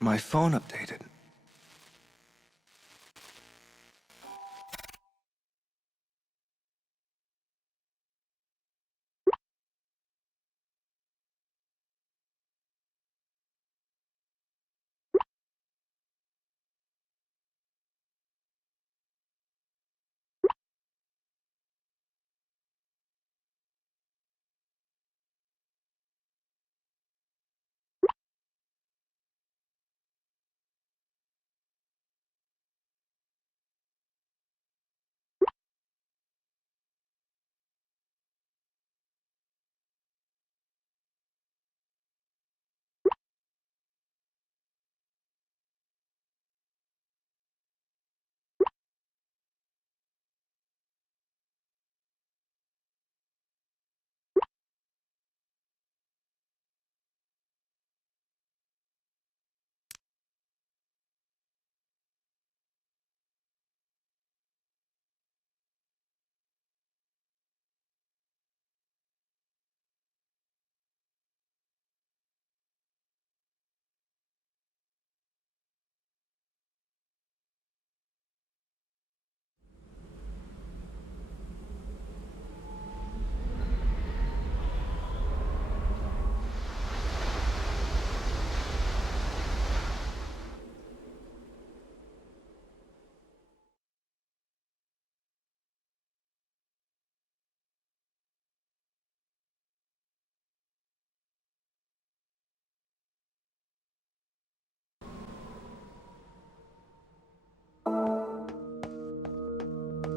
My phone updated.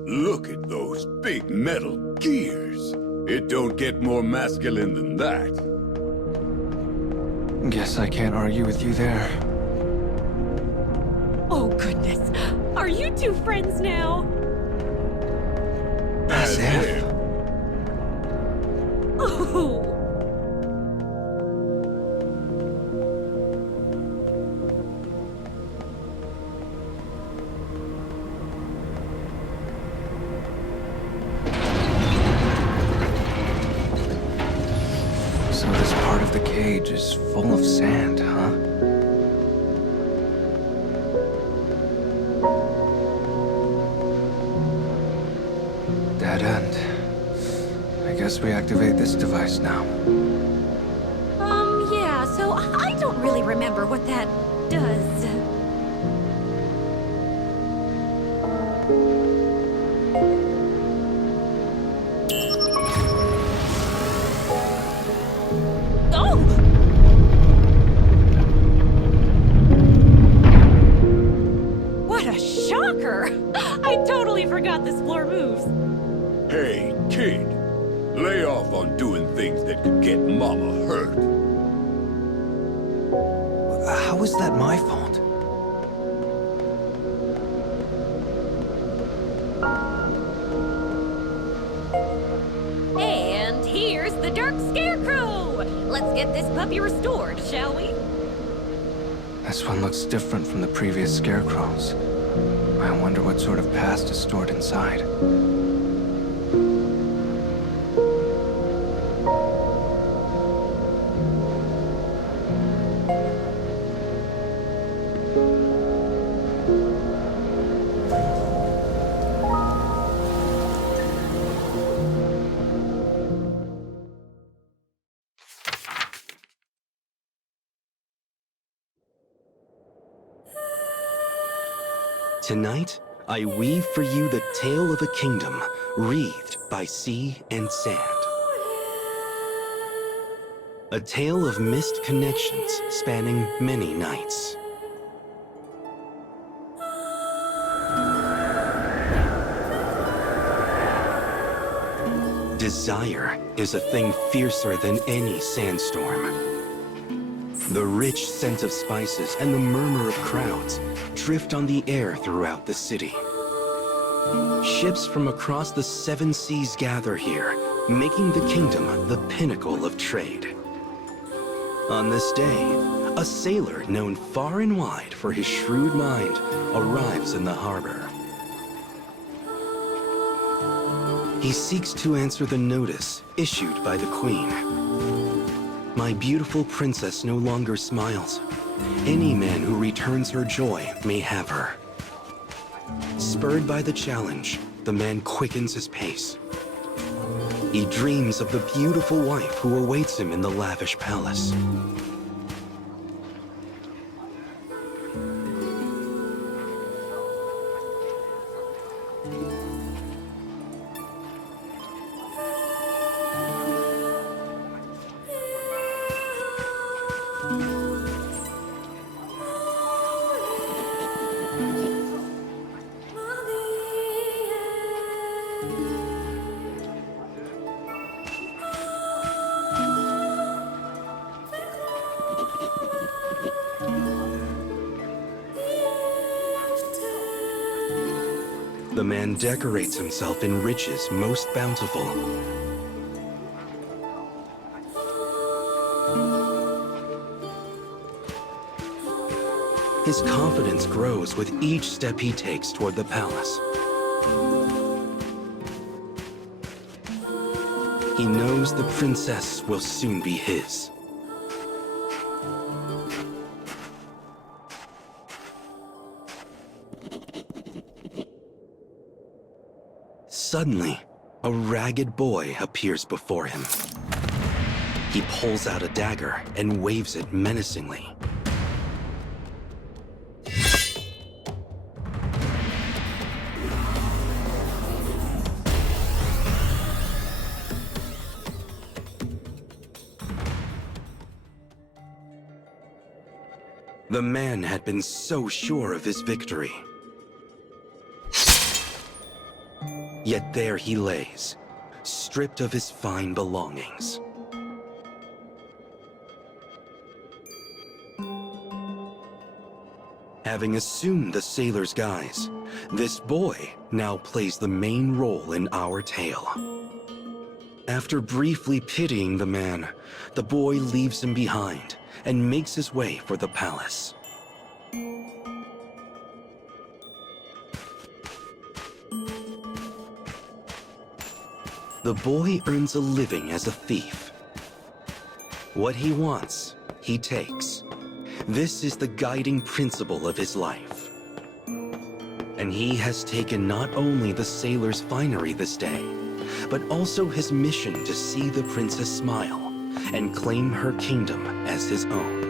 Look at those big metal gears. It don't get more masculine than that. Guess I can't argue with you there. Oh, goodness. Are you two friends now? As if. Oh. So this part of the cage is full of sand, huh? Dead end. I guess we activate this device now. Yeah, so I don't really remember what that does. Oh! What a shocker! I totally forgot this floor moves. Hey, kid. Lay off on doing things that could get Mama hurt. How is that my fault? And here's the Dark Scarecrow! Let's get this puppy restored, shall we? This one looks different from the previous scarecrows. I wonder what sort of past is stored inside. Tonight, I weave for you the tale of a kingdom wreathed by sea and sand. A tale of missed connections spanning many nights. Desire is a thing fiercer than any sandstorm. The rich scent of spices and the murmur of crowds drift on the air throughout the city. Ships from across the 7 seas gather here, making the kingdom the pinnacle of trade. On this day, a sailor known far and wide for his shrewd mind arrives in the harbor. He seeks to answer the notice issued by the queen. My beautiful princess no longer smiles. Any man who returns her joy may have her. Spurred by the challenge, the man quickens his pace. He dreams of the beautiful wife who awaits him in the lavish palace. The man decorates himself in riches most bountiful. His confidence grows with each step he takes toward the palace. He knows the princess will soon be his. Suddenly, a ragged boy appears before him. He pulls out a dagger and waves it menacingly. The man had been so sure of his victory. Yet there he lays, stripped of his fine belongings. Having assumed the sailor's guise, this boy now plays the main role in our tale. After briefly pitying the man, the boy leaves him behind and makes his way for the palace. The boy earns a living as a thief. What he wants, he takes. This is the guiding principle of his life. And he has taken not only the sailor's finery this day, but also his mission to see the princess smile and claim her kingdom as his own.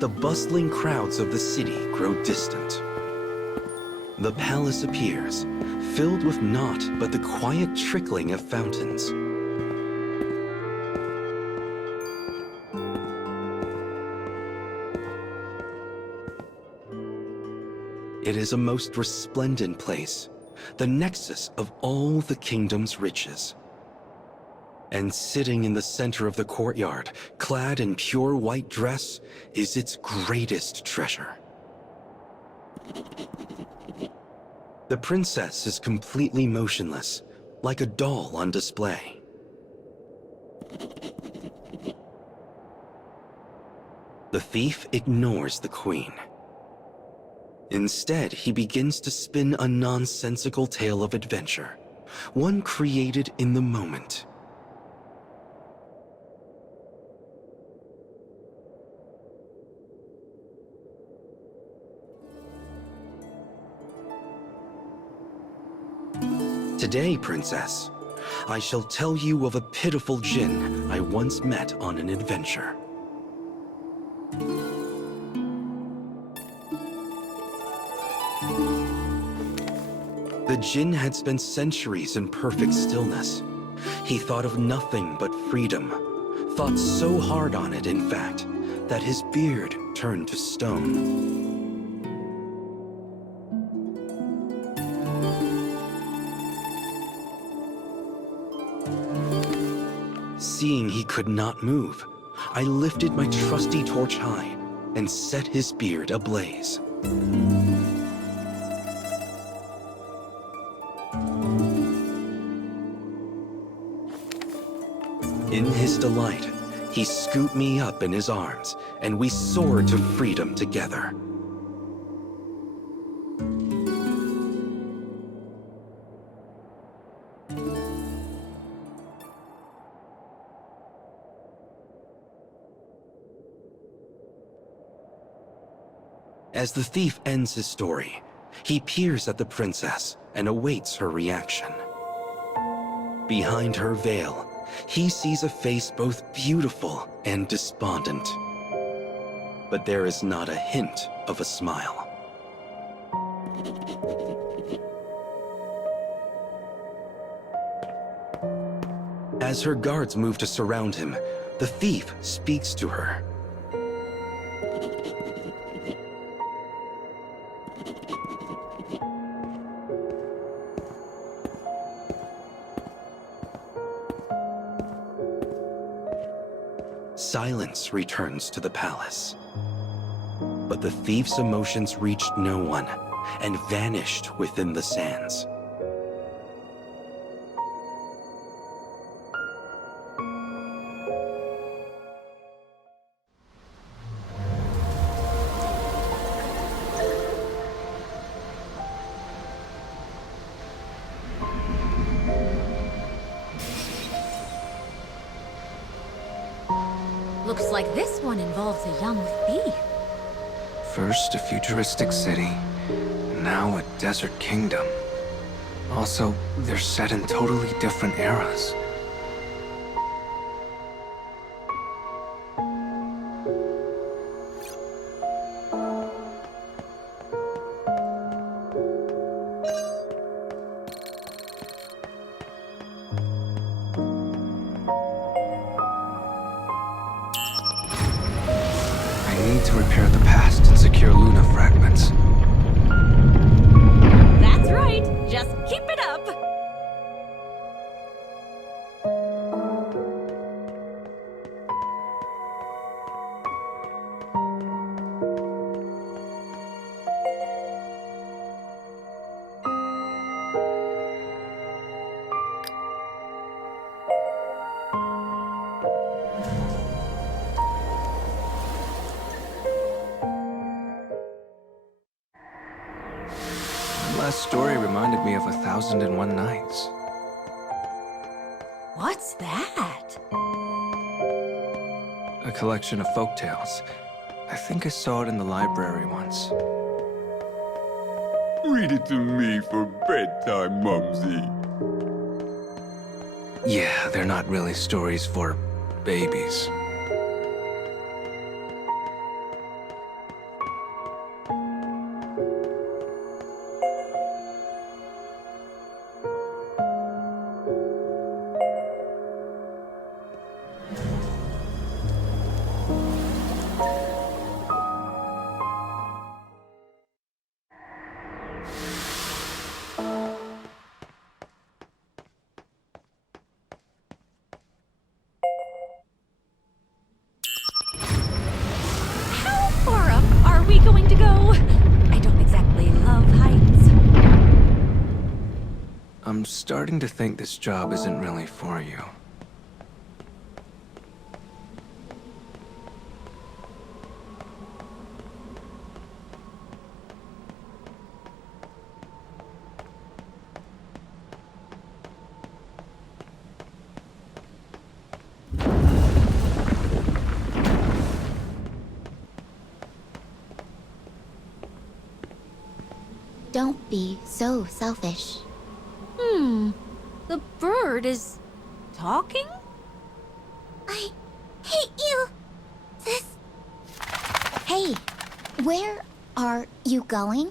The bustling crowds of the city grow distant. The palace appears, filled with naught but the quiet trickling of fountains. It is a most resplendent place, the nexus of all the kingdom's riches. And sitting in the center of the courtyard, clad in pure white dress, is its greatest treasure. The princess is completely motionless, like a doll on display. The thief ignores the queen. Instead, he begins to spin a nonsensical tale of adventure, one created in the moment. Today, princess, I shall tell you of a pitiful djinn I once met on an adventure. The djinn had spent centuries in perfect stillness. He thought of nothing but freedom, thought so hard on it, in fact, that his beard turned to stone. Seeing he could not move, I lifted my trusty torch high and set his beard ablaze. In his delight, he scooped me up in his arms, and we soared to freedom together. As the thief ends his story, he peers at the princess and awaits her reaction. Behind her veil, he sees a face both beautiful and despondent. But there is not a hint of a smile. As her guards move to surround him, the thief speaks to her. Silence returns to the palace. But the thief's emotions reached no one and vanished within the sands. Looks like this one involves a young thief. First a futuristic city, now a desert kingdom. Also, they're set in totally different eras. I need to repair the past and secure Luna fragments. That's right. Just keep it up. The last story reminded me of 1001 Nights. What's that? A collection of folktales. I think I saw it in the library once. Read it to me for bedtime, Mumsy. Yeah, they're not really stories for babies. How far up are we going to go? I don't exactly love heights. I'm starting to think this job isn't really for you. Don't be so selfish. The bird is talking? I hate you. This. Hey, where are you going?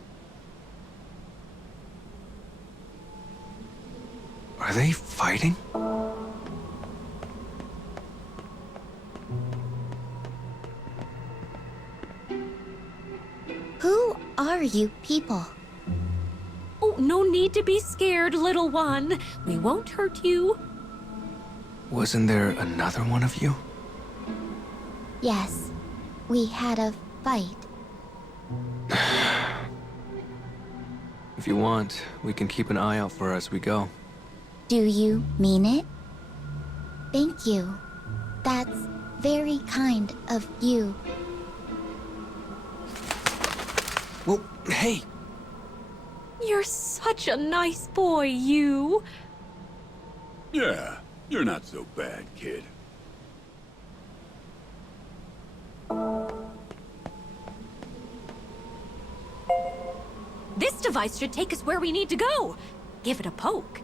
Are they fighting? Who are you people? Oh, no need to be scared, little one. We won't hurt you. Wasn't there another one of you? Yes, we had a fight. If you want, we can keep an eye out for as we go. Do you mean it? Thank you. That's very kind of you. Well, hey! You're such a nice boy, you. Yeah, you're not so bad, kid. device should take us where we need to go. Give it a poke.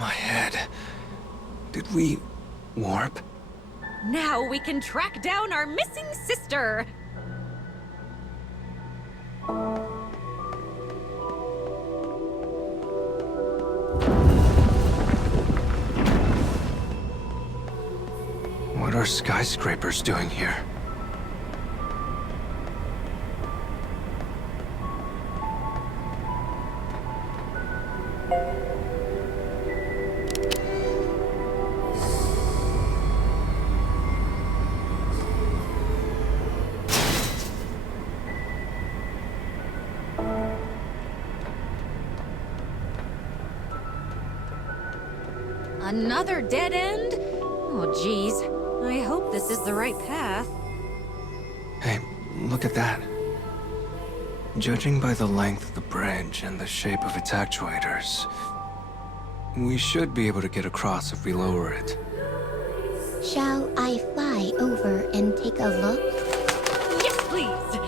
My head. Did we warp? Now we can track down our missing sister. What are skyscrapers doing here? Another dead end? Oh, geez. I hope this is the right path. Hey, look at that. Judging by the length of the bridge and the shape of its actuators, we should be able to get across if we lower it. Shall I fly over and take a look? Yes, please!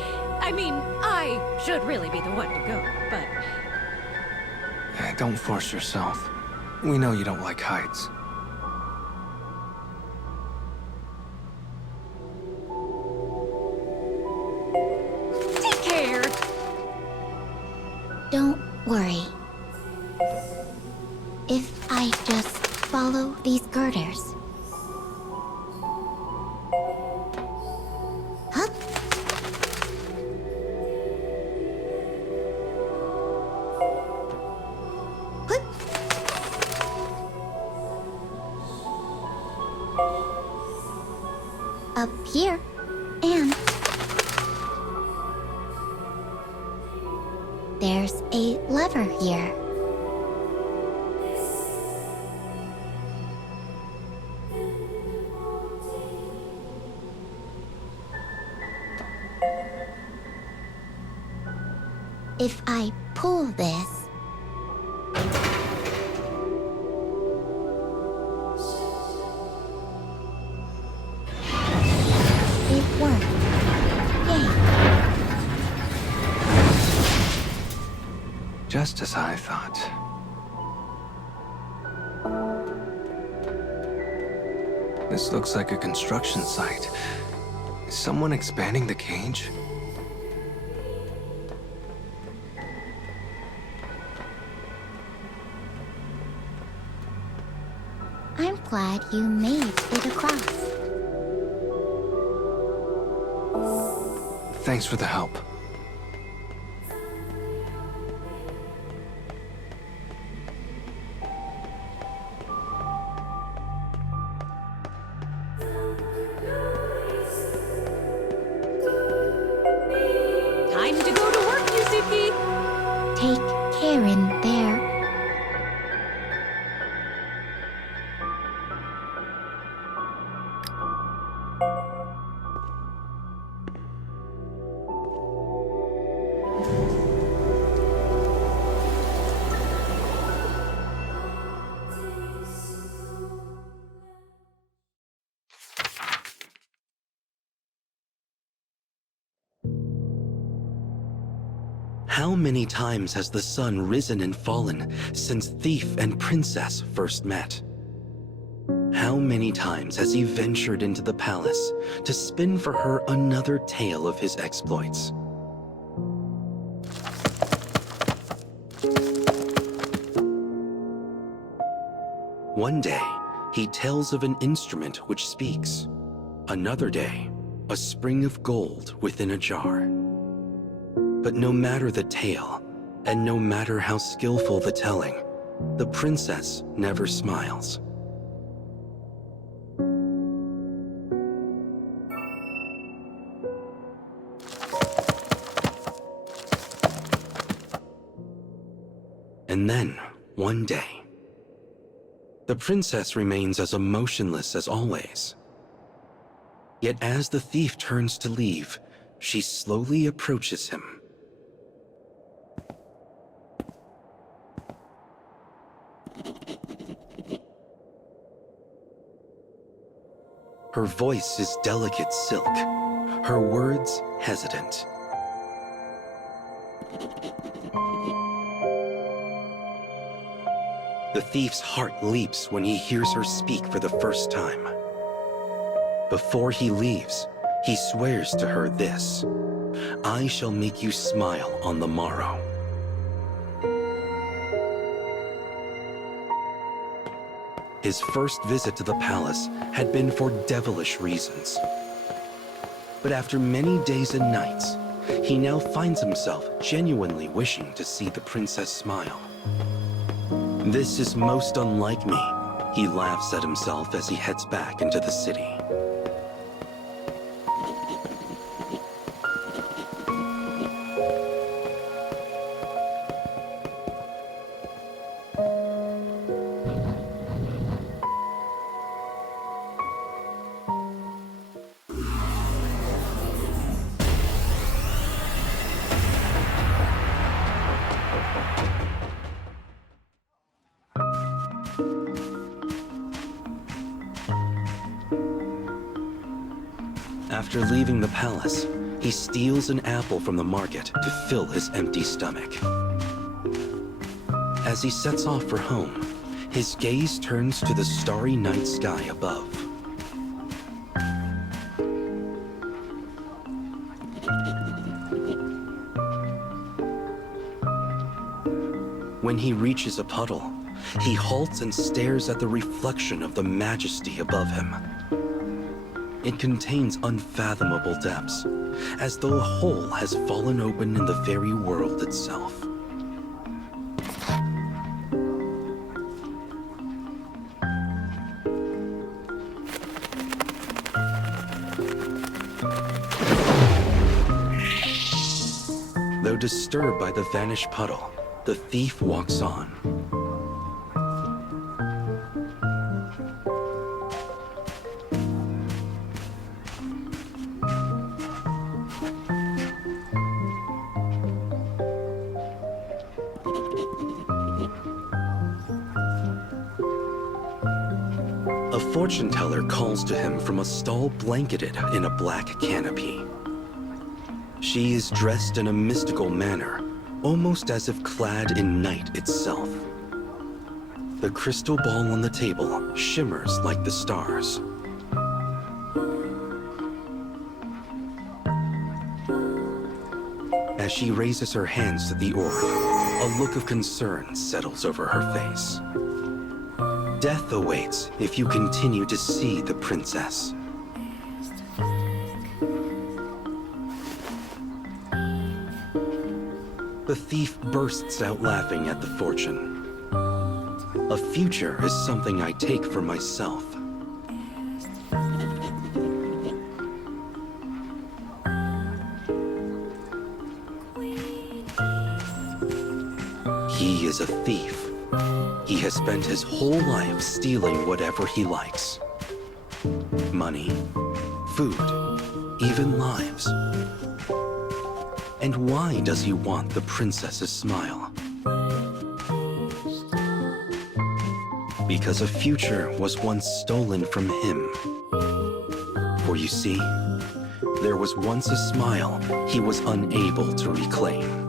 I mean, I should really be the one to go, but... Don't force yourself. We know you don't like heights. Take care! Don't worry. If I just follow these girders. Huh? What? Up here, and there's a lever here. If I pull this, it worked. Yay. Just as I thought. This looks like a construction site. Is someone expanding the cage? I'm glad you made it across. Thanks for the help. Time to go to work, Yuzuki! Take care in there. How many times has the sun risen and fallen since Thief and Princess first met? How many times has he ventured into the palace to spin for her another tale of his exploits? One day, he tells of an instrument which speaks. Another day, a spring of gold within a jar. But no matter the tale, and no matter how skillful the telling, the princess never smiles. And then, one day, the princess remains as emotionless as always. Yet as the thief turns to leave, she slowly approaches him. Her voice is delicate silk, her words hesitant. The thief's heart leaps when he hears her speak for the first time. Before he leaves, he swears to her this: "I shall make you smile on the morrow." His first visit to the palace had been for devilish reasons. But after many days and nights, he now finds himself genuinely wishing to see the princess smile. "This is most unlike me," he laughs at himself as he heads back into the city. After leaving the palace, he steals an apple from the market to fill his empty stomach. As he sets off for home, his gaze turns to the starry night sky above. When he reaches a puddle, he halts and stares at the reflection of the majesty above him. It contains unfathomable depths, as though a hole has fallen open in the very world itself. Though disturbed by the vanished puddle, the thief walks on. A fortune teller calls to him from a stall blanketed in a black canopy. She is dressed in a mystical manner, almost as if clad in night itself. The crystal ball on the table shimmers like the stars. As she raises her hands to the orb, a look of concern settles over her face. Death awaits if you continue to see the princess. The thief bursts out laughing at the fortune. "A future is something I take for myself." He is a thief. He has spent his whole life stealing whatever he likes. Money, food, even lives. And why does he want the princess's smile? Because a future was once stolen from him. For you see, there was once a smile he was unable to reclaim.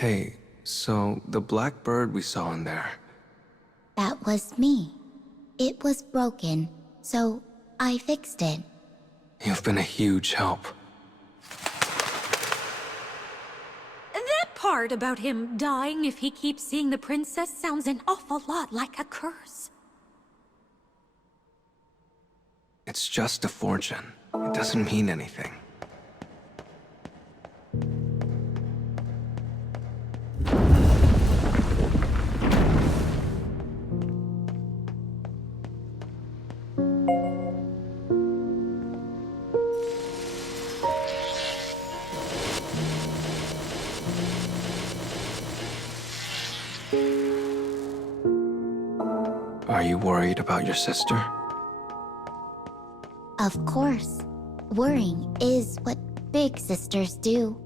Hey, so the black bird we saw in there, That was me. It was broken, so I fixed it. you've been a huge help. That part about him dying if he keeps seeing the princess sounds an awful lot like a curse. It's just a fortune. It doesn't mean anything. you worried about your sister? Of course. Worrying is what big sisters do.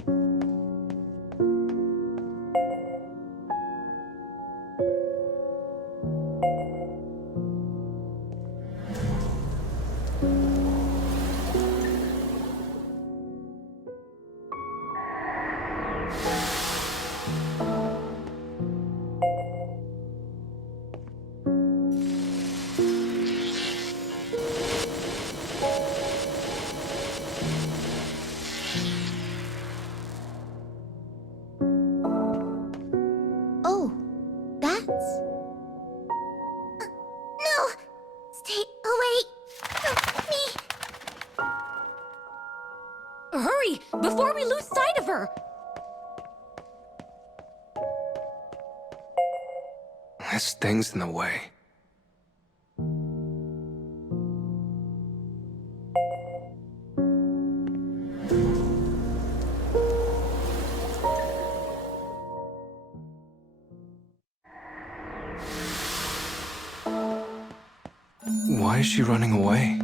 Oh, that's... no! Stay away from me! Hurry, before we lose sight of her! This thing's in the way. Why is she running away?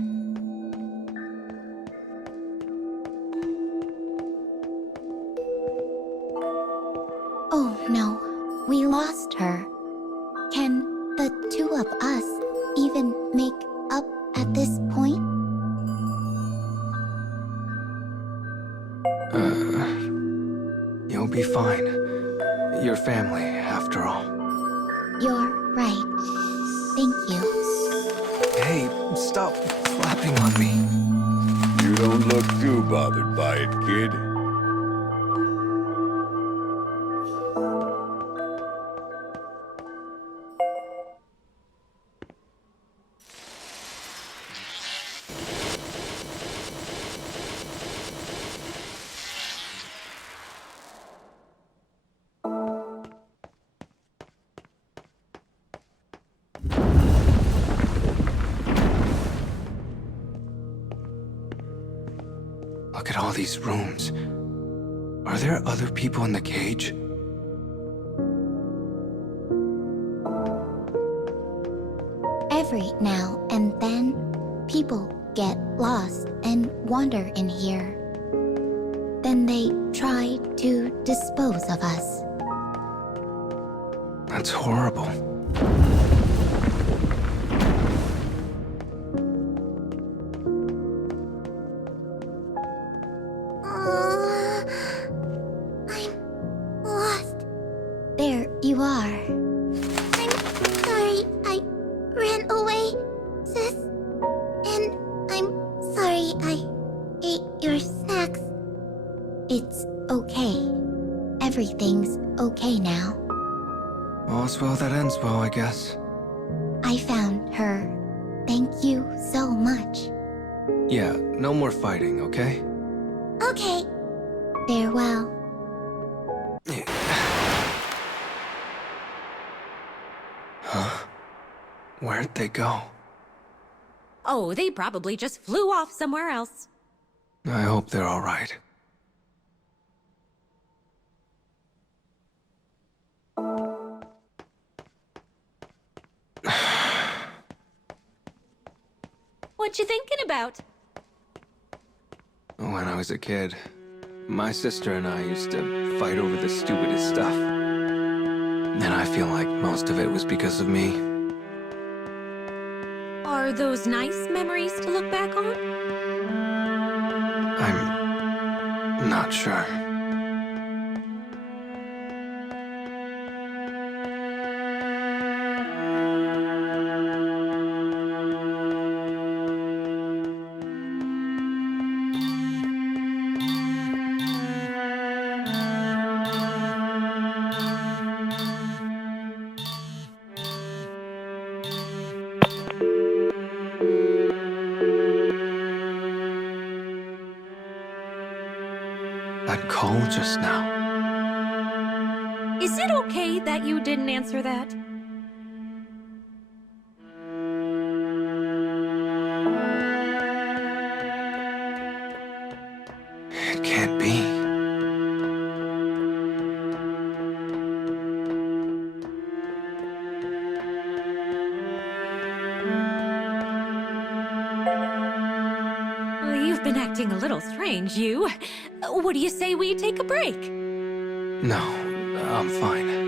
Oh no, we lost her. Can the two of us even make up at this point? You'll be fine. You're family, after all. You're right. Thank you. Hey, stop flapping on me. You don't look too bothered by it, kid. Look at all these rooms. Are there other people in the cage? Every now and then, people get lost and wander in here. Then they try to dispose of us. That's horrible. I'm lost. There you are. I'm sorry I ran away, sis. And I'm sorry I ate your snacks. It's okay. Everything's okay now. All's well that ends well, I guess. I found her. Thank you so much. Yeah, no more fighting, okay? Okay. Farewell. Huh? Where'd they go? Oh, they probably just flew off somewhere else. I hope they're all right. What you thinking about? When I was a kid, my sister and I used to fight over the stupidest stuff. And I feel like most of it was because of me. Are those nice memories to look back on? I'm not sure. That call just now. Is it okay that you didn't answer that? It can't be. You've been acting a little strange, you. What do you say we take a break? No, I'm fine.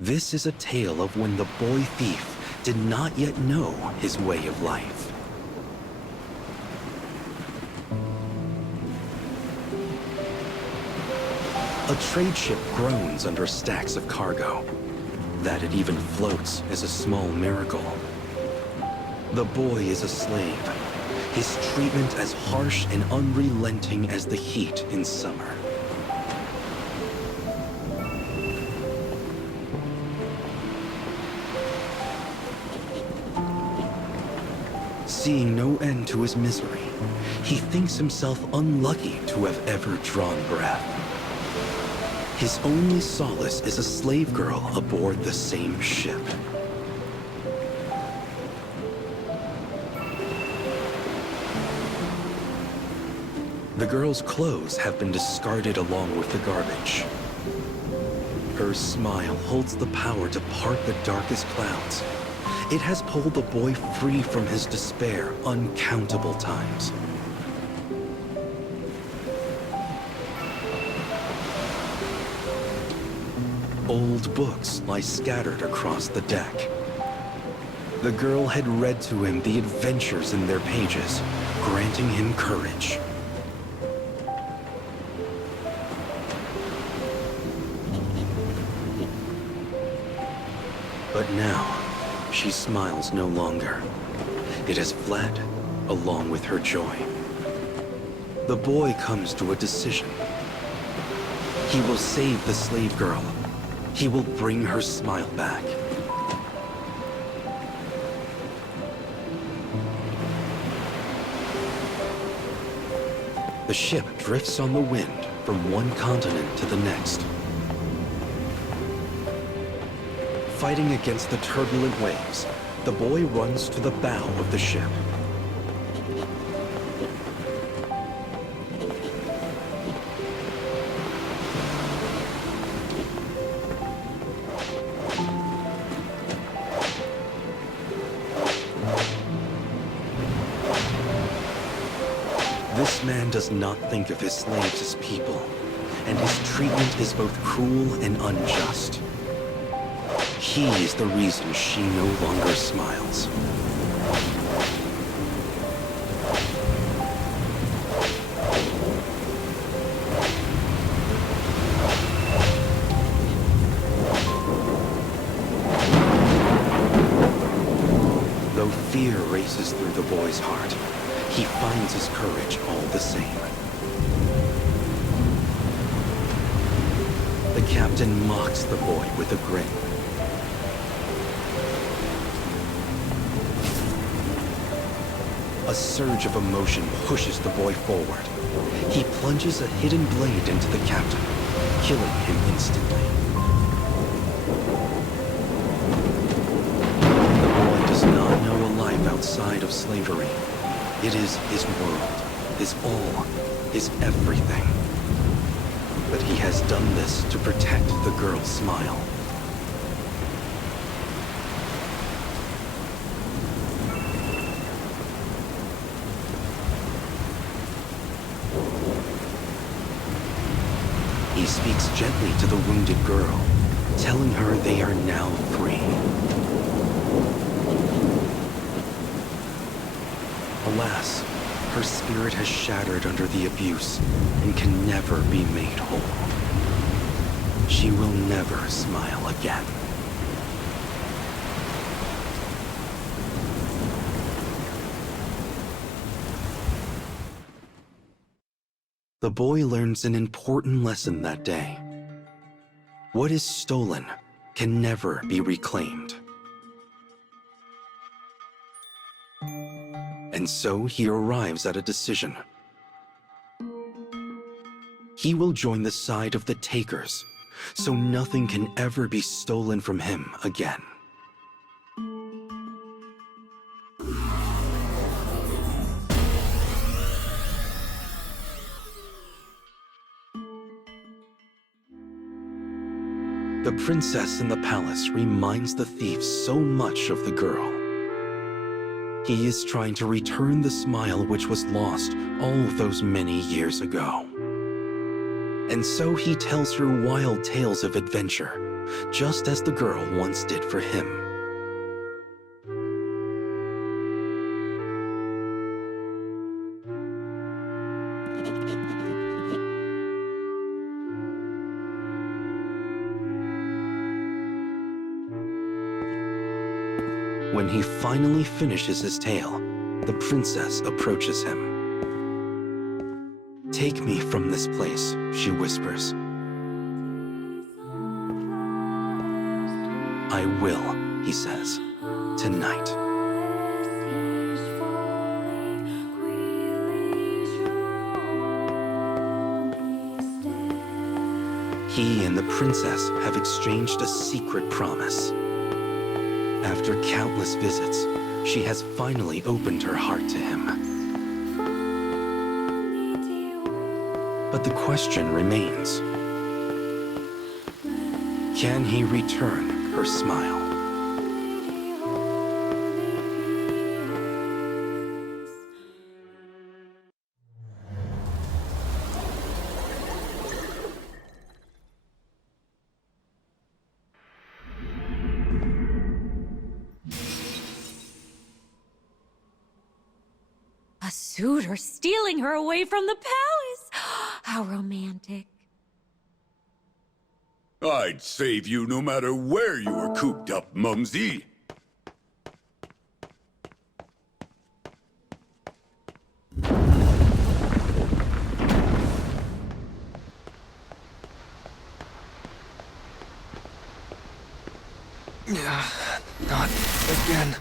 This is a tale of when the boy thief did not yet know his way of life. A trade ship groans under stacks of cargo. That it even floats is a small miracle. The boy is a slave, his treatment as harsh and unrelenting as the heat in summer. Seeing no end to his misery, he thinks himself unlucky to have ever drawn breath. His only solace is a slave girl aboard the same ship. The girl's clothes have been discarded along with the garbage. Her smile holds the power to part the darkest clouds. It has pulled the boy free from his despair uncountable times. Old books lie scattered across the deck. The girl had read to him the adventures in their pages, granting him courage. But now, she smiles no longer. It has fled, along with her joy. The boy comes to a decision. He will save the slave girl. He will bring her smile back. The ship drifts on the wind from one continent to the next. Fighting against the turbulent waves, the boy runs to the bow of the ship. This man does not think of his slaves as people, and his treatment is both cruel and unjust. He is the reason she no longer smiles. Though fear races through the boy's heart, he finds his courage all the same. The captain mocks the boy with a grin. A surge of emotion pushes the boy forward. He plunges a hidden blade into the captain, killing him instantly. The boy does not know a life outside of slavery. It is his world, his all, his everything. But he has done this to protect the girl's smile. He speaks gently to the wounded girl, telling her they are now free. Alas, her spirit has shattered under the abuse and can never be made whole. She will never smile again. The boy learns an important lesson that day. What is stolen can never be reclaimed. And so he arrives at a decision. He will join the side of the takers, so nothing can ever be stolen from him again. The princess in the palace reminds the thief so much of the girl. He is trying to return the smile which was lost all those many years ago. And so he tells her wild tales of adventure, just as the girl once did for him. When he finally finishes his tale, the princess approaches him. "Take me from this place," she whispers. "I will," he says, "tonight." He and the princess have exchanged a secret promise. After countless visits, she has finally opened her heart to him. But the question remains: can he return her smile? A suitor stealing her away from the palace! How romantic. I'd save you no matter where you were cooped up, Mumsy. Yeah, not again.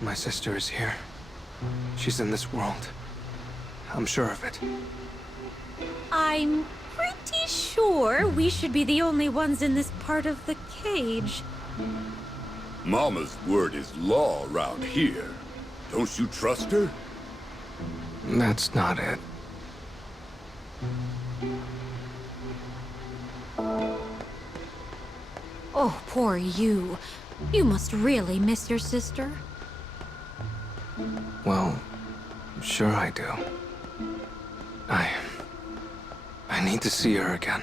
My sister is here. She's in this world. I'm sure of it. I'm pretty sure we should be the only ones in this part of the cage. Mama's word is law around here. Don't you trust her? That's not it. Oh, poor you. You must really miss your sister. Well, sure I do. I need to see her again.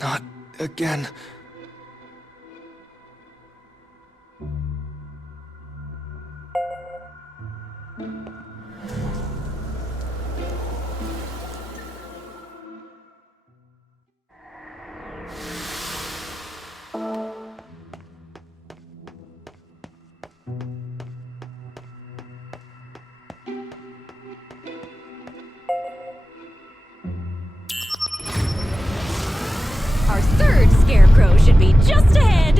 Not again. Our third scarecrow should be just ahead.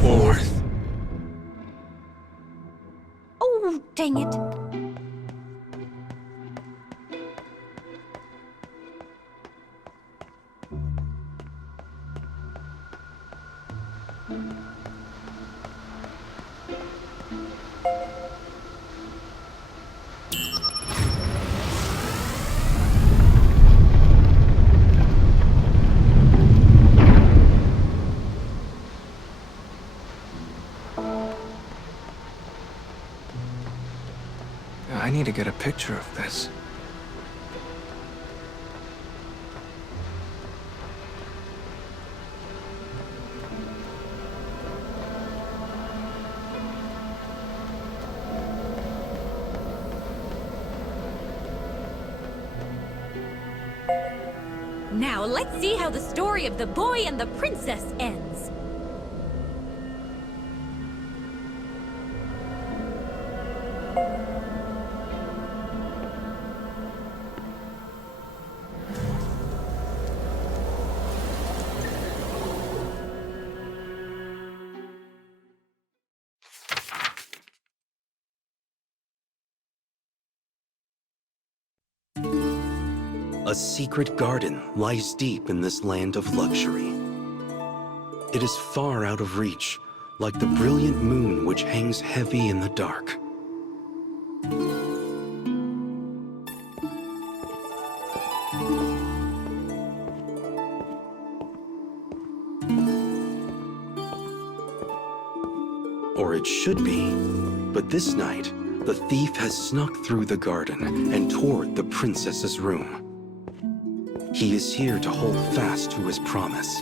Fourth. Oh, dang it. I need to get a picture of this. Now let's see how the story of the boy and the princess ends. A secret garden lies deep in this land of luxury. It is far out of reach, like the brilliant moon which hangs heavy in the dark. Or it should be, but this night, the thief has snuck through the garden and toward the princess's room. He is here to hold fast to his promise.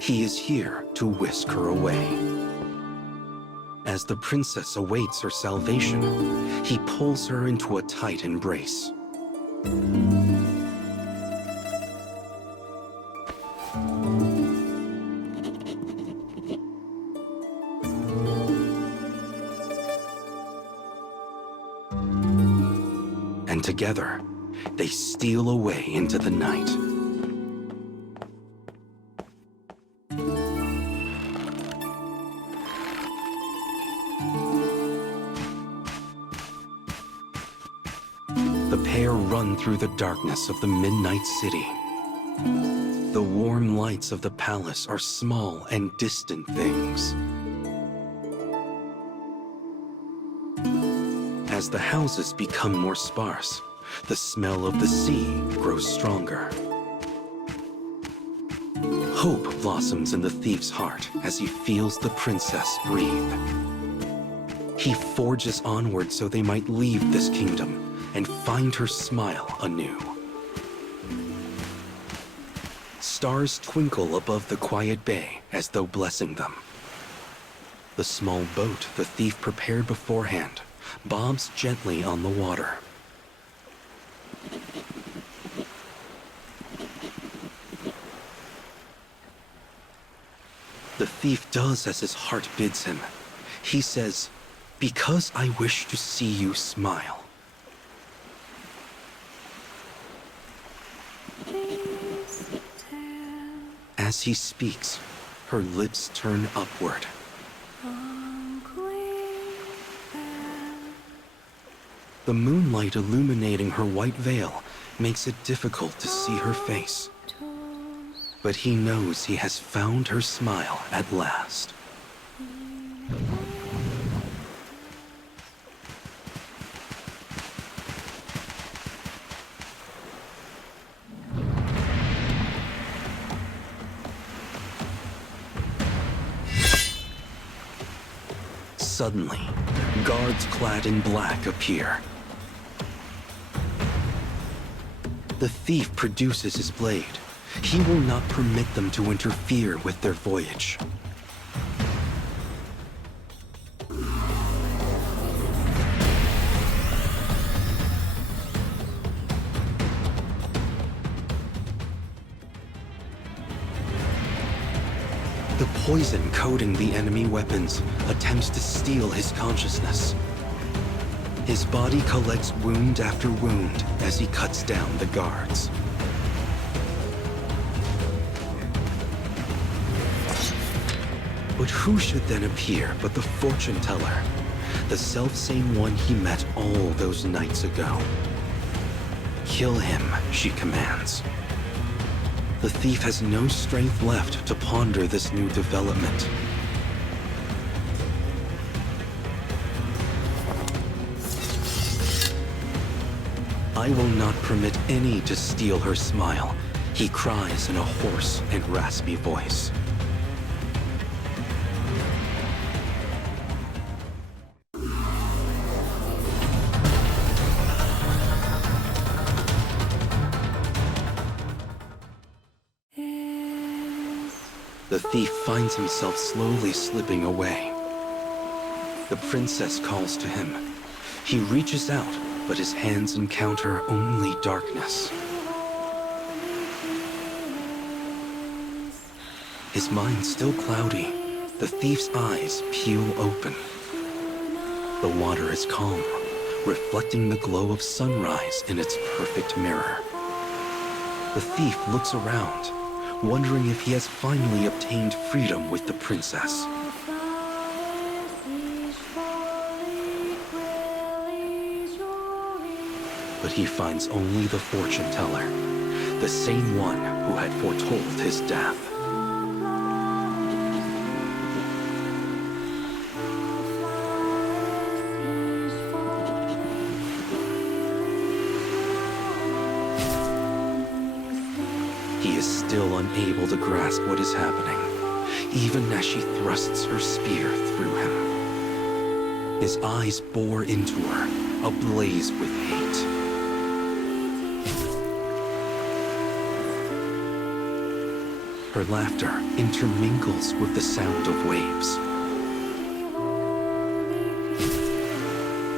He is here to whisk her away. As the princess awaits her salvation, he pulls her into a tight embrace. And together, they steal away into the night. The pair run through the darkness of the midnight city. The warm lights of the palace are small and distant things. As the houses become more sparse, the smell of the sea grows stronger. Hope blossoms in the thief's heart as he feels the princess breathe. He forges onward so they might leave this kingdom and find her smile anew. Stars twinkle above the quiet bay as though blessing them. The small boat the thief prepared beforehand bobs gently on the water. The thief does as his heart bids him. He says, "Because I wish to see you smile." As he speaks, her lips turn upward. The moonlight illuminating her white veil makes it difficult to see her face. But he knows he has found her smile at last. Suddenly, guards clad in black appear. The thief produces his blade. He will not permit them to interfere with their voyage. The poison coating the enemy weapons attempts to steal his consciousness. His body collects wound after wound as he cuts down the guards. But who should then appear but the fortune teller, the selfsame one he met all those nights ago? Kill him, she commands. The thief has no strength left to ponder this new development. I will not permit any to steal her smile, he cries in a hoarse and raspy voice. The thief finds himself slowly slipping away. The princess calls to him. He reaches out, but his hands encounter only darkness. His mind still cloudy, the thief's eyes peel open. The water is calm, reflecting the glow of sunrise in its perfect mirror. The thief looks around, wondering if he has finally obtained freedom with the princess. But he finds only the fortune teller, the same one who had foretold his death. He is still unable to grasp what is happening, even as she thrusts her spear through him. His eyes bore into her, ablaze with hate. Her laughter intermingles with the sound of waves.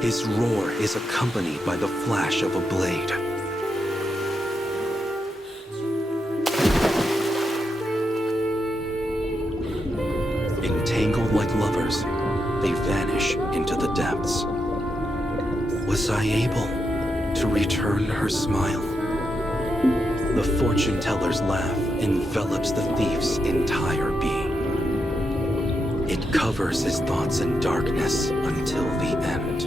His roar is accompanied by the flash of a blade. Entangled like lovers, they vanish into the depths. Was I able to return her smile? The fortune teller's laugh envelops the thief's entire being. It covers his thoughts in darkness until the end.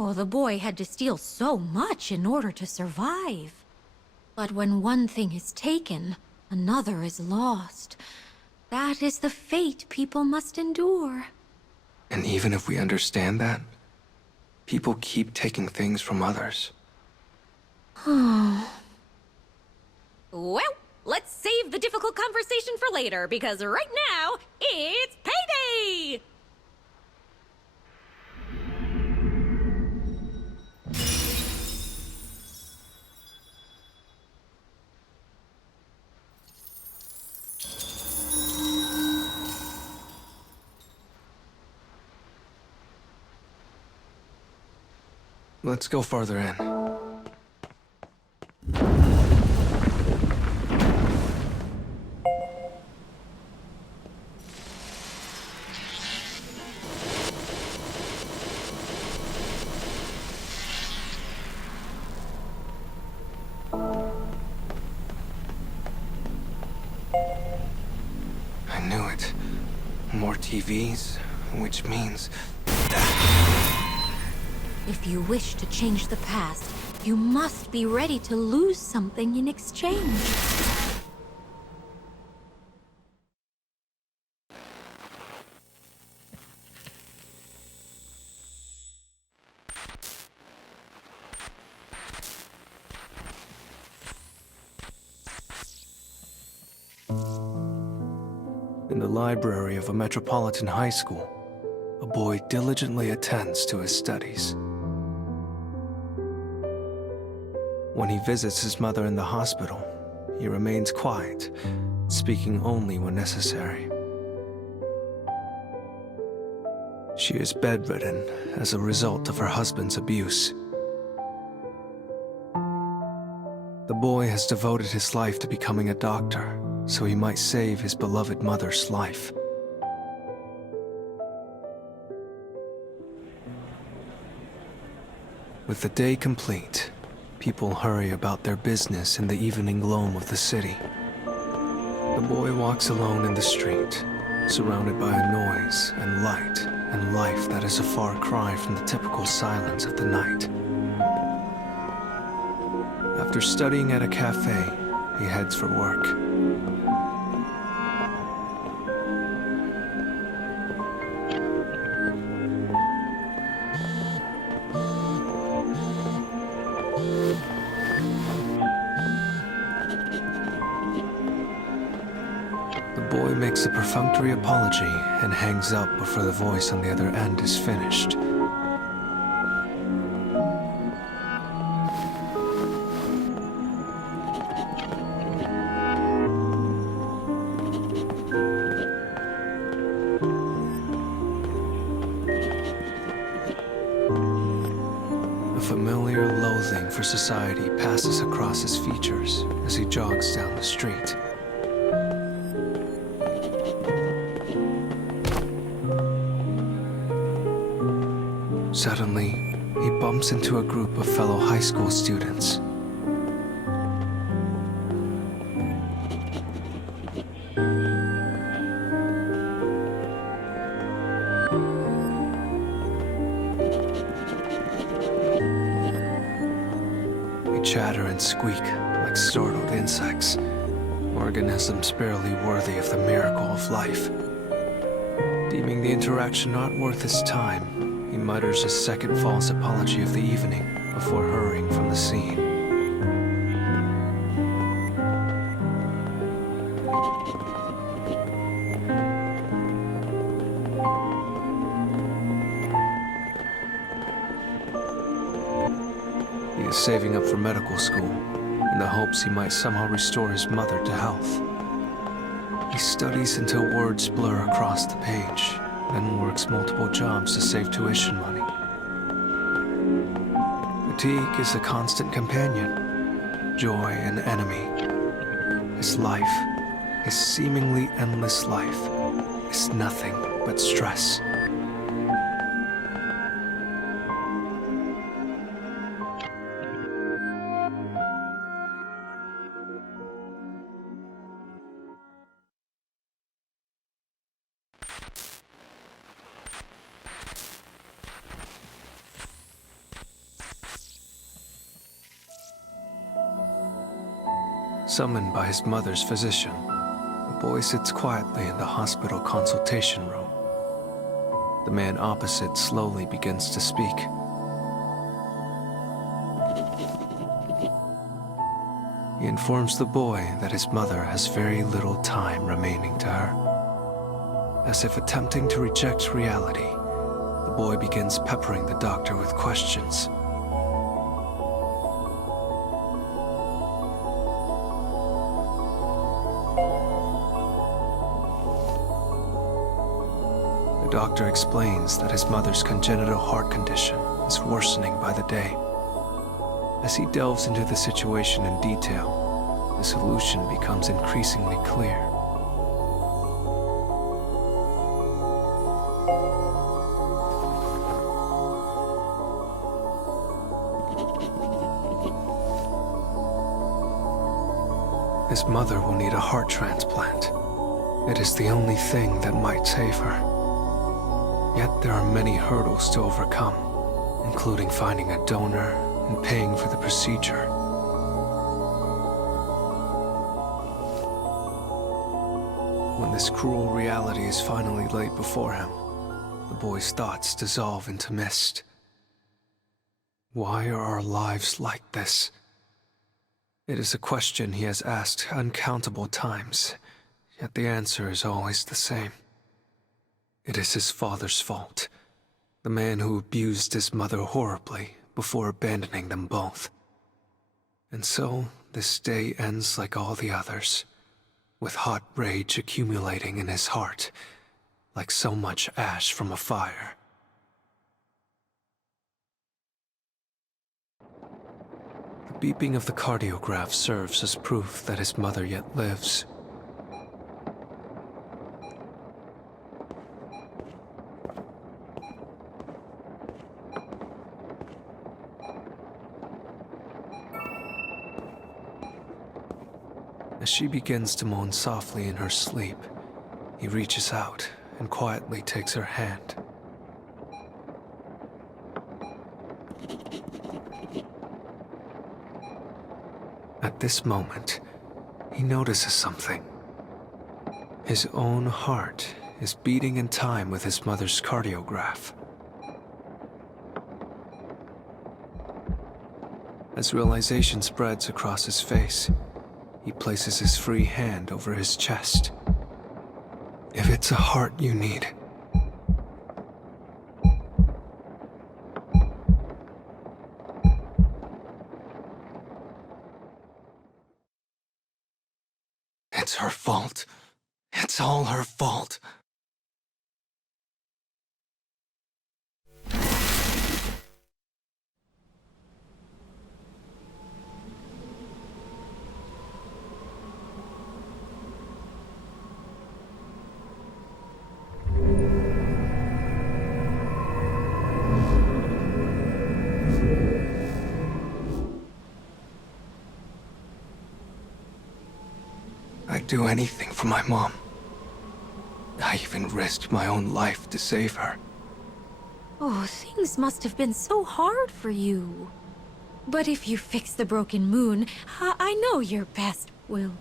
Oh, the boy had to steal so much in order to survive. But when one thing is taken, another is lost. That is the fate people must endure. And even if we understand that, people keep taking things from others. Well, let's save the difficult conversation for later, because right now, it's payday! Let's go farther in. I knew it. More TVs, which means... If you wish to change the past, you must be ready to lose something in exchange. In the library of a metropolitan high school, a boy diligently attends to his studies. When he visits his mother in the hospital, he remains quiet, speaking only when necessary. She is bedridden as a result of her husband's abuse. The boy has devoted his life to becoming a doctor, so he might save his beloved mother's life. With the day complete, people hurry about their business in the evening gloam of the city. The boy walks alone in the street, surrounded by a noise and light and life that is a far cry from the typical silence of the night. After studying at a cafe, he heads for work. boy makes a perfunctory apology and hangs up before the voice on the other end is finished. A familiar loathing for society passes across his features as he jogs down the street. Suddenly, he bumps into a group of fellow high school students. They chatter and squeak like startled insects, organisms barely worthy of the miracle of life. Deeming the interaction not worth his time, he mutters his second false apology of the evening before hurrying from the scene. He is saving up for medical school in the hopes he might somehow restore his mother to health. He studies until words blur across the page, then works multiple jobs to save tuition money. Fatigue is a constant companion, joy an enemy. His life, his seemingly endless life, is nothing but stress. Summoned by his mother's physician, the boy sits quietly in the hospital consultation room. The man opposite slowly begins to speak. He informs the boy that his mother has very little time remaining to her. As if attempting to reject reality, the boy begins peppering the doctor with questions. The doctor explains that his mother's congenital heart condition is worsening by the day. As he delves into the situation in detail, the solution becomes increasingly clear. His mother will need a heart transplant. It is the only thing that might save her. Yet there are many hurdles to overcome, including finding a donor and paying for the procedure. When this cruel reality is finally laid before him, the boy's thoughts dissolve into mist. Why are our lives like this? It is a question he has asked uncountable times, yet the answer is always the same. It is his father's fault, the man who abused his mother horribly before abandoning them both. And so, this day ends like all the others, with hot rage accumulating in his heart, like so much ash from a fire. The beeping of the cardiograph serves as proof that his mother yet lives. As she begins to moan softly in her sleep, he reaches out and quietly takes her hand. At this moment, he notices something. His own heart is beating in time with his mother's cardiograph. As realization spreads across his face, he places his free hand over his chest. If it's a heart you need, it's her fault. It's all her fault. I'd do anything for my mom. I even risked my own life to save her. Oh, things must have been so hard for you. But if you fix the broken moon, I know your best will.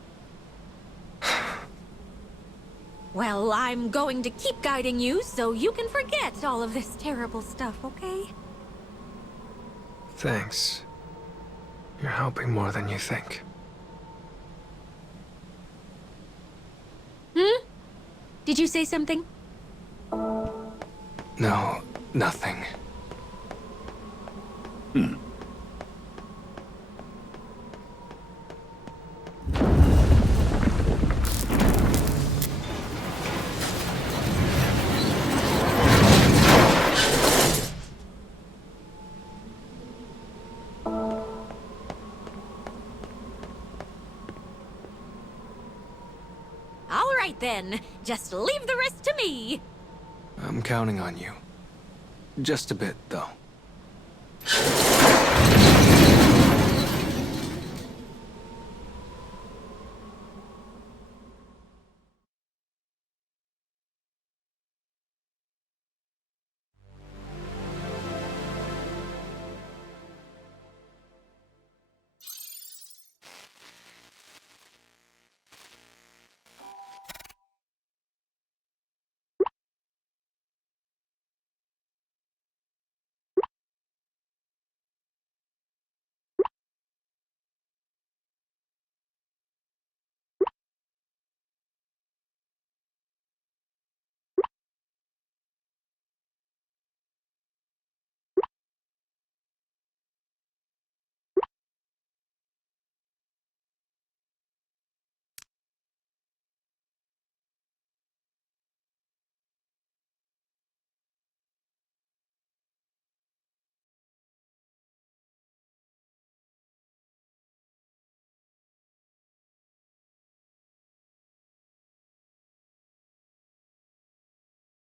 Well, I'm going to keep guiding you so you can forget all of this terrible stuff, okay? Thanks. You're helping more than you think. Did you say something? No, nothing. All right then, just leave the rest to me. I'm counting on you. Just a bit, though.